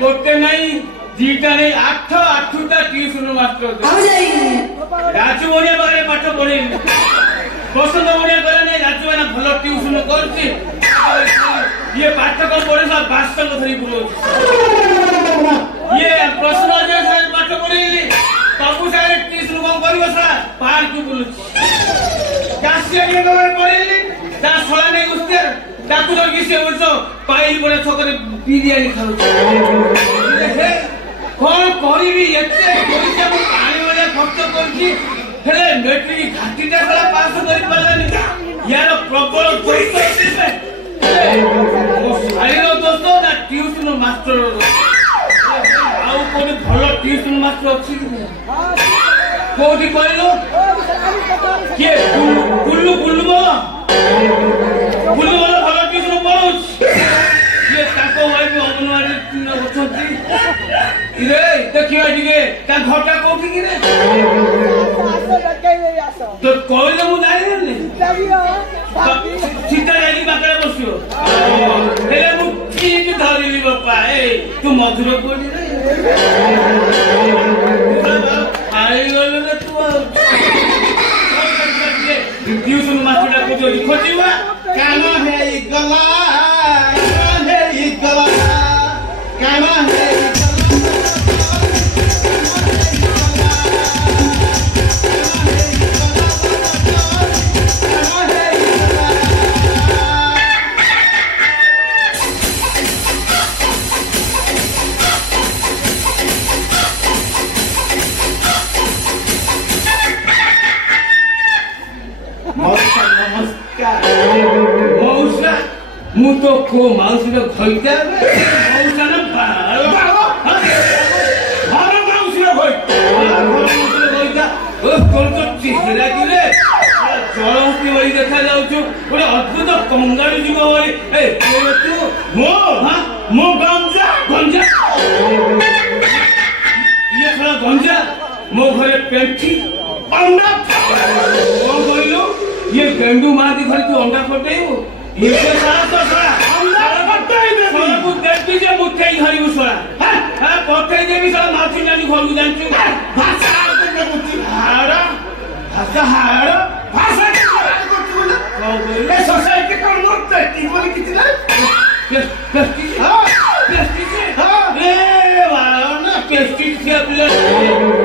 गोटे नहीं दीटा नहीं आठ आठटा ट्यूशन मास्टर राजू बनिया बारे पाठ पढ़े बसंत बनिया करे नहीं राजू बना भल ट्यूशन करछि ये पाठ कौन पढ़े सब भाषा धरी बोलो ये प्रश्न जे सर पाठ पढ़ेली बाबू सारे ट्यूशन कौन करियो सर पार्क बोलु कासिया ये पढ़ेली ता छला नहीं गुस्ते डाकू तो किसी वर्षो पाइल बड़े छकरे बिरयानी खाऊ कौन करिबी एते पैसा मु पानी वाले खर्च करछि हेले मेट्रिक घाटीटा साला पास करि पालानी यार प्रबल दोस्त दिबे ओ साइरो दोस्त ना ट्यूशन मास्टर आउ कोन भलो ट्यूशन मास्टर अछि कोठी कहलो के गुल्लू गुल्लू बोला गुल्लू बोला भलो ट्यूशन पढ़ौछ ये ताको वाइफ अंगनवाड़ी अछंती इरे देखियो दिगे ता घरटा कोठी कि रे तो कोइले मु जाई ने सीता जाई बाकरे बसियो हेले मु ठीक धरिली बापा ए तू मधुर कोनी रे आई गलो रे तू ट्यूशन मास्टर को जो खोजिवा कामा है गला कामा है मु तो को माउसी रे खइता मौसा न भारो माउसी रे खइता ओ कोन तो चिहरा किले चलस्ती वही देखा जाउछु ओरे अद्भुत कंगारू जीव वही ए तू मो गंजा ये खला गंजा मो घरे पेंठी अंडा ओ बोइलो ये गेंडू मादी घर तू अंडा फटेइबो ये सारा तो सारा अंडा फटाई दे सोना को देखि जे मुठे हरि उसरा हां पठे देबी सारा माथि नानी घर को जानछु भाषा के मुठी हाड़ा भाषा के बोले सोसाइटी को नोट ती बोली कितना प्लास्टिक हां ए वाला ना प्लास्टिक से अपले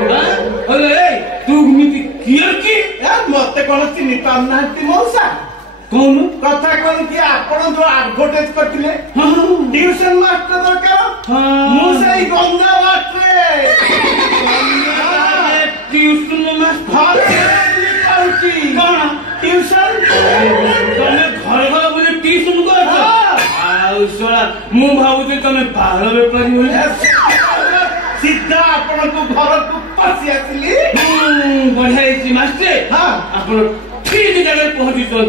हां अरे तू मिति कियर की यार मते कोन चिनी पामनाती मौसा कौन कथा कोन कि आपण जो एडवर्टाइज करथिले ट्यूशन मास्टर दरकार मु सेई गंगा मास्टर ट्यूशन मास्टर करछि कोन ट्यूशन तमे घर घर बोले ट्यूशन करछ आ सोला मु भाबुते तमे बाहर बेपारी होले सीधा आपण को घर को पसी आसिली बढ़िया छी मास्टर हां आपण ठीक जगह पहुंची तो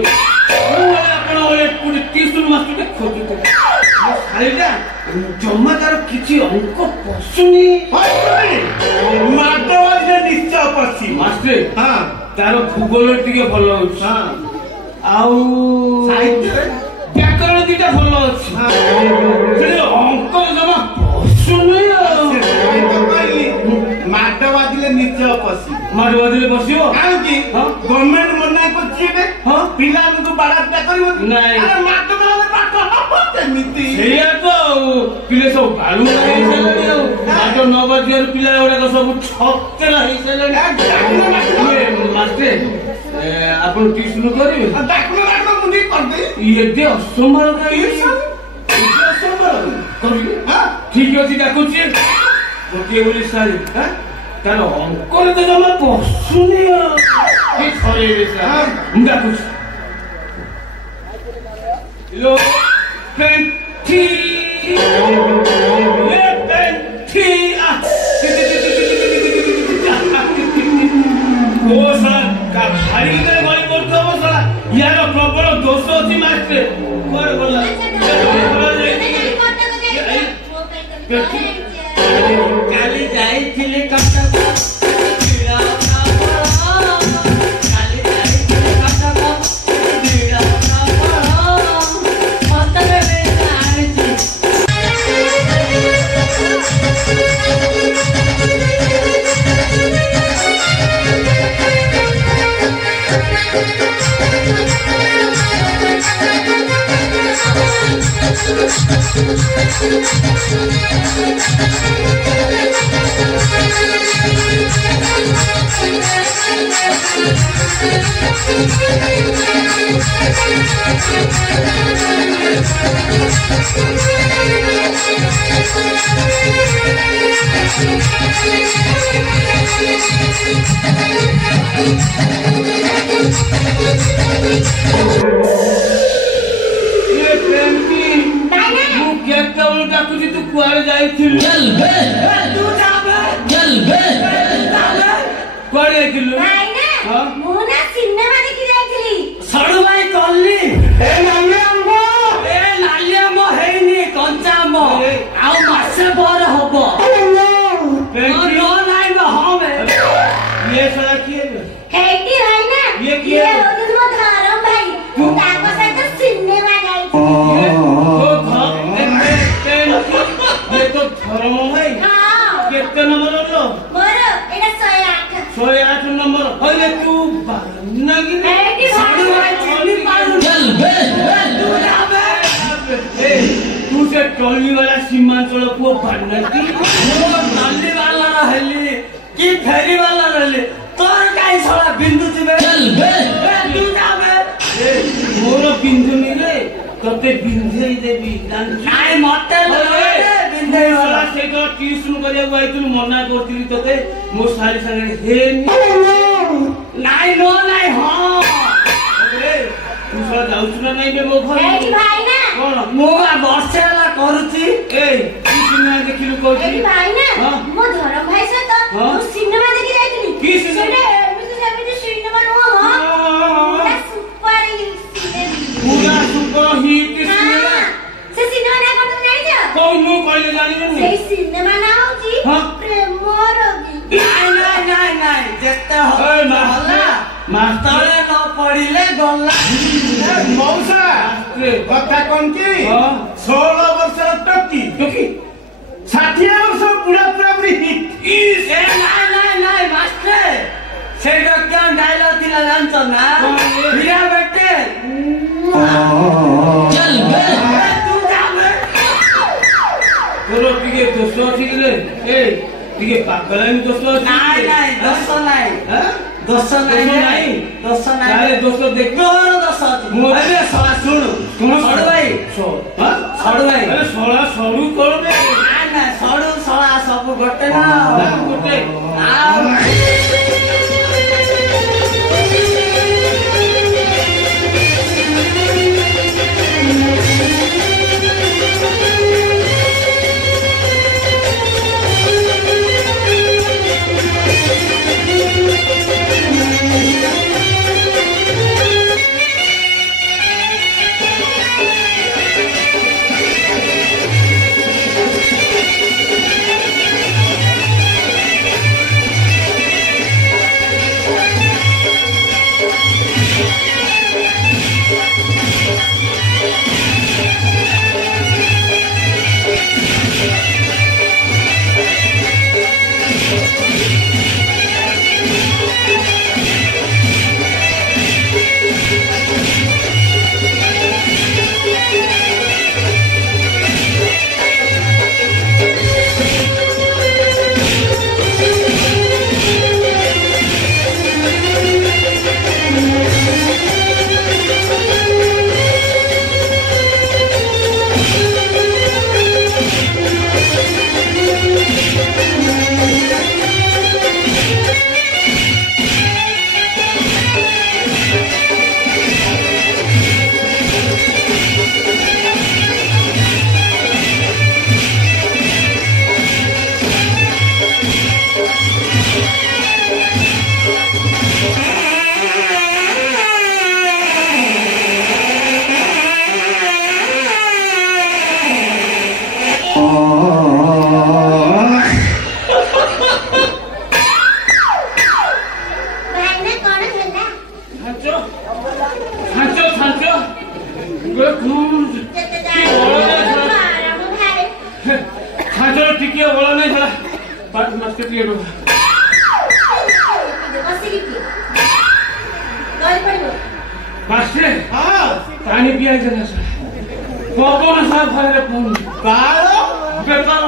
आपण ओले पूरी ट्यूशन मास्टर के खोजते खाइला जमादार किछि अंक पसुनी माडवाल जे निश्चय पसी मास्टर हां तारो भूगोल टिके भलो अछि हां आउ साहित्य व्याकरण दिटा भलो अछि हां से अंक जमा पसुनी माडवादिले निश्चय पसी माडवादिले बसियो काहे कि गवर्नमेंट मना करछिबे हां पिला को बाडाटा करबो नाही अरे माडवाले पाठ नपते नीति सेया तो पिले सब बालू नाही सेलनी माडो 9 बजियर पिला ओडा को सब छक्केला हे सेलनी मास्टर आपण ट्यूशन करिवे डाकलो मुंडी कर दे ये दे असंभाल काई असंभाल करिवे हां ठीक अछि डाकुछि ओके बोली सारी हां ତାର ଅଙ୍କରେ ତ ଜମା ବସୁନି କି ଥରେ ମୁଁ ଡାକୁଛି ଲୋ ପେଣ୍ଠି ଭାରି ଗଳି କରୁଥିବ ଶଳା ୟାର ପ୍ରବଳ ଦୋଷ ଅଛି ମାଷ୍ଟ୍ରେ କୁଆଡେ ଗଲା କାଲି ଯାଇଥିଲି କଟକ ডাকুছি তু কুয়ারে যাইছিলু কুয়ারে যাইছিলু ମୁଁ ନା ସିନେମା ଦେଖି ଯାଇଥିଲି। ସଡୁ ଭାଇ କଲି ଏ ନାଲି ଆମ୍ବ ହେଇନି କଞ୍ଚା ଆମ୍ବ ଆଉ ମାସେ ପରେ ହବ ये साला किए हेटी भाई ना ये किए होती तुम धर्म भाई तू ताको सहित सिनेमा जाइछि ये तो धर्म भाई हां केते नंबर लो मोर एटा 108 नंबर होले तू बानगी हेटी सडू भाई चिन्नी पारू चल बे तू जाबे ए तू से टोली वाला सीमांचल को बानगी वो नाली वाला रहली की फेरी वाला रहली तोर काई सला बिंदु जिबे चल बे तू जाबे ए मोर बिंदु नी रे तते बिंधेई देबी नाई मते बिंधेई वाला से तो ट्यूशन करिया आइतु मना करथिली तते मो सारी संगे हे नाई नो नाई हां रे तू सला जाउछु ना नहीं बे मो घर हेटी भाई ना कोन मो वर्षे वाला करूची ए तू सिनेमा देखिलु कहछि हेटी भाई ना हां मो धर्म भाई सहित हां तू सिनेमा देखि जाइଥିଲି की सिनेमा एमिति सिनेमा नुह पूरा सुपर हिट सिनेमा पूरा सुपर हिट सिनेमा से सिनेमा ना कोन जानि छ कोन मु कहले जानिबे से सिनेमा ना होची हां प्रेम रोगी नाई जेते हो ए होला मास्टरे न पढिले गल्ला मौसा कथा कौन की हां 16 वर्ष टक्की टकी 60 वर्ष पूरा पूरा पूरी हिट इस ए नाई मास्टर सेटा क्या डायलॉग दिला जानतो ना हीरा बेटे चल बे तू जाबे तोरो टिके दोस्त अछि रे ए टिके पागलानी दोस्त अछि नाई दोस्त नाई हां दोस्त नाई अरे दोस्त देख तोर दोस्त अरे सला सुन सडू भाई हां सडू भाई अरे सोला सरू कर दे ना सडू सला सब गोटे ना गोटे କିଏ ରୁ ବସିକି ପିଅ ଗଳି ପଡ଼ିବ ମାଷ୍ଟ୍ରେ ହଁ ପାଣି ପିଆଇଛ ନା ସାର୍ ପବନ ସାର୍ ଘରେ ପୁଣି କାଳ ବେପାର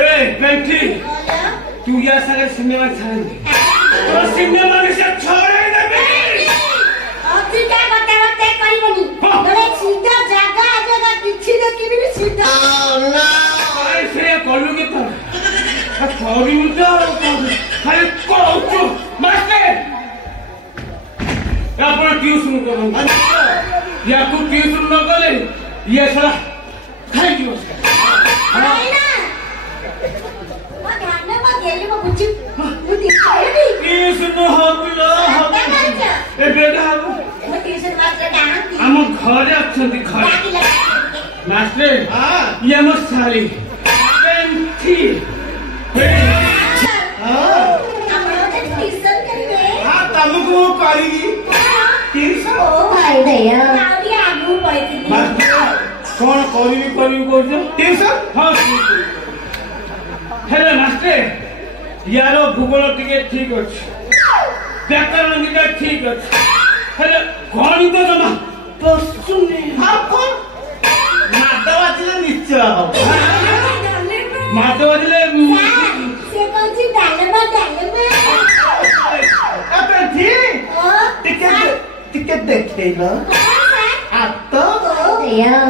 ଏ ବେଠି ତୁ ୟା ସାଙ୍ଗେ ସିନେମା ଛାଡ଼ିବି ତୋ ସିନେମା ସେ ଛଡ଼େଇ ଦେବି ଅଧିକା କଥାବାର୍ତ୍ତା କରିବନି ତୋର ସିଧା ଜାଗା ଜାଗା କିଛି ଦେଖିବିନି ସିଧା ଆରେ ସେ କଲୁ କି ତୋର କରିବୁ ତ ଖାଲି କହୁଛୁ ମାଷ୍ଟ୍ରେ ଆପଣ ଟ୍ୟୁସନ କରନ୍ତୁ ୟାକୁ ଟ୍ୟୁସନ ନ କଲେ ଇଏ ସାରା ଖାଇଯିବ ନାଇନା ମୋ ଧ୍ୟାନ ମୋ ଗେଲି ମୋ ବୁଝି ମୁଁ ଦେଖିବି ଟ୍ୟୁସନ ହବିଲ ଏବେ ହବ ମୁଁ ଟ୍ୟୁସନ ମାଷ୍ଟର ନାହାନ୍ତି ଆମ ଘରେ ଅଛନ୍ତି ଘରେ ଡାକିଲା ମାଷ୍ଟ୍ରେ ହଁ ଇଏ ମୋ ଶାଳୀ ବେଣ୍ଠି ଆପଣ ମୋତେ ଟ୍ୟୁସନ କରିବେ ହଁ ତମକୁ ମୁଁ କରିବି ଓ ଭାଇ ଦୟା ଆଉ ଟିକେ ଆଗକୁ ପଳେଇଥିଲି କଣ କରିବି କହୁଛ ଟିଉସନ ହଁ ହେଲେ ମାଷ୍ଟ୍ରେ ୟାର ଭୂଗୋଳ ଟିକେ ଠିକ ଅଛି ବ୍ୟାକରଣ ଦିଟା ଠିକ ଅଛି ହେଲେ ଗଣିତ ଜମା ପଶୁନି ମାଦ ବାଜିଲେ ନିଶ୍ଚୟ ହବ ମାଦ ବାଜିଲେ ସେ କହୁଛି ଡାଲମା ଟିକେ ଟିକେ ଦେଖେଇଲ ହାତ ଦୟା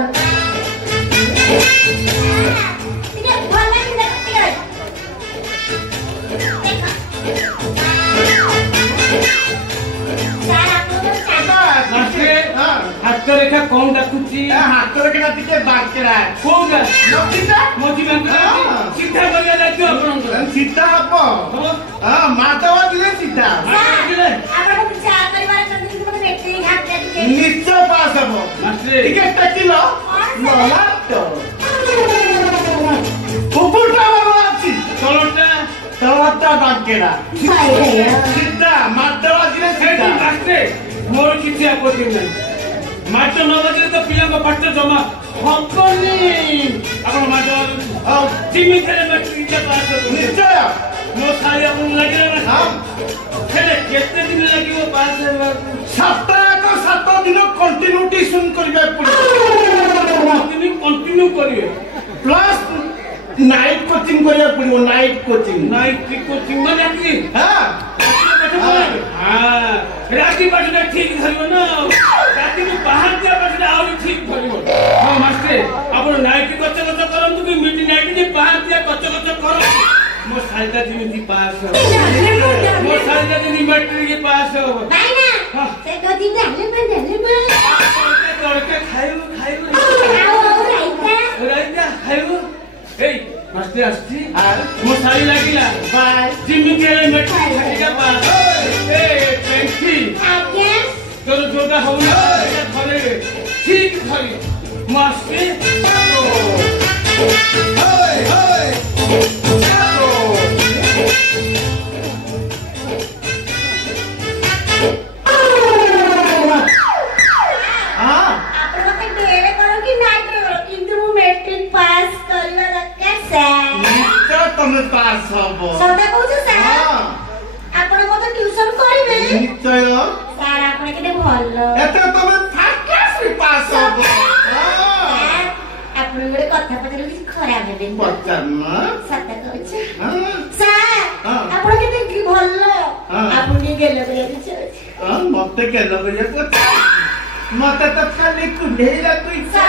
ଟିକେ ଭଲ ଟିକେ ମାଷ୍ଟ୍ରେ ହାତ ରେଖା କଣ ଡାକୁଛି ହାତରେ କିନା ଟିକେ ବାଙ୍କେରା କୋଉଟା ନଦୀଟା ମଝି ବ୍ୟାଙ୍କ ସିଧା କରିବା ଦାୟିତ୍ୱ ଆପଣଙ୍କର ସିଧା ହବ ହବ ହଁ ମାଦ ବାଜିଲେ ସିଧା ନିଶ୍ଚୟ ପାସ୍ ହବ ମାଷ୍ଟ୍ରେ ଟିକେ ଟେକିଲ କୁକୁରଟା ଭଲ ଅଛି ତଳଟା ତଳଟା ବାଙ୍କେରା ସିଧା ମାଦ ବାଜିଲେ ସିଧା ମାଷ୍ଟ୍ରେ ମୋର କିଛି ଆପତ୍ତି ନାହିଁ ମାଛ ନ ବାଜିଲେ ତ ପିଲାଙ୍କ ପାଠ ଜମା ହବନି ଆପଣ ମାଛ ଯେମିତି ମାଟ୍ରିକ ପାସ୍ ହବ ନିଶ୍ଚୟ ମୋ ଶାଳୀ ଆପଣଙ୍କୁ ଲାଗିଲା ନା ହେଲେ କେତେ ଦିନ ଲାଗିବ ପାସ୍ ହେବାକୁ 7 ଦିନ କଣ୍ଟିନ୍ୟୁ ଟ୍ୟୁସନ କରିବାକୁ ପଡିବ ଦିନ କଣ୍ଟିନ୍ୟୁ କରିବେ ପ୍ଲସ୍ ନାଇଟ୍ କୋଚିଂ କରିବାକୁ ପଡିବ ନାଇଟ୍ କୋଚିଂ ନାଇଟ୍ କୋଚିଂ ମାନେ ରାତି ରାତି ପାଠଟା ଠିକ ଧରିବ ନା ରାତିରୁ ବାହାରିବା ପାଠଟା ଆହୁରି ଠିକ ଧରିବ ହଁ ମାଷ୍ଟ୍ରେ ଆପଣ ନାଇଟ୍ କଚ କରନ୍ତୁ କି ମିଡ୍ ନାଇଟ୍ ଯେ ବାହାରିବା କଚ କରନ୍ତୁ ମୋ ଶାଳୀଟା ଯେମିତି ପାସ୍ ହବ ମୋ ଶାଳୀଟା ଯେମିତି ମାଟ୍ରିକ ପାସ୍ ହବ ଏଇ ମାଷ୍ଟ୍ରେ ଆସିଛି ମୋ ଶାଳୀ ଲାଗିଲା ଯେମିତି ହେଲେ ମାଟ୍ରିକ ପାସ୍ ତୋର ଯୋଉଟା ହଉନା ଧରେଇବେ ଠିକ ଧରି ମାଷ୍ଟ୍ରେ ତମେ ପାସ୍ ହବ ସଦା କହୁଛ ସାର୍ ଆପଣ ମତେ ଟ୍ୟୁସନ କରିବେ ନିଶ୍ଚୟ ସାର୍ ଆପଣ କେତେ ଭଲ ଏତେ ତମେ ଫାର୍ଷ୍ଟ କ୍ଲାସରେ ପାସ୍ ହବ ଆପଣ ଗୋଟେ କଥା ପଚାରିଲେ କିଛି ଖରାପ ହେବେନି ପଚାରୁନ ସଦା କହୁଛ ହଁ ସାର୍ ଆପଣ କେତେ ଭଲ ଆପଣ ଟିକେ ଗେଲ କରିବାକୁ ଇଚ୍ଛା ଅଛି ମତେ କେନ କରିବାକୁ ମତେ ତ ଖାଲି କୁଣ୍ଡେଇବାକୁ ଇଚ୍ଛା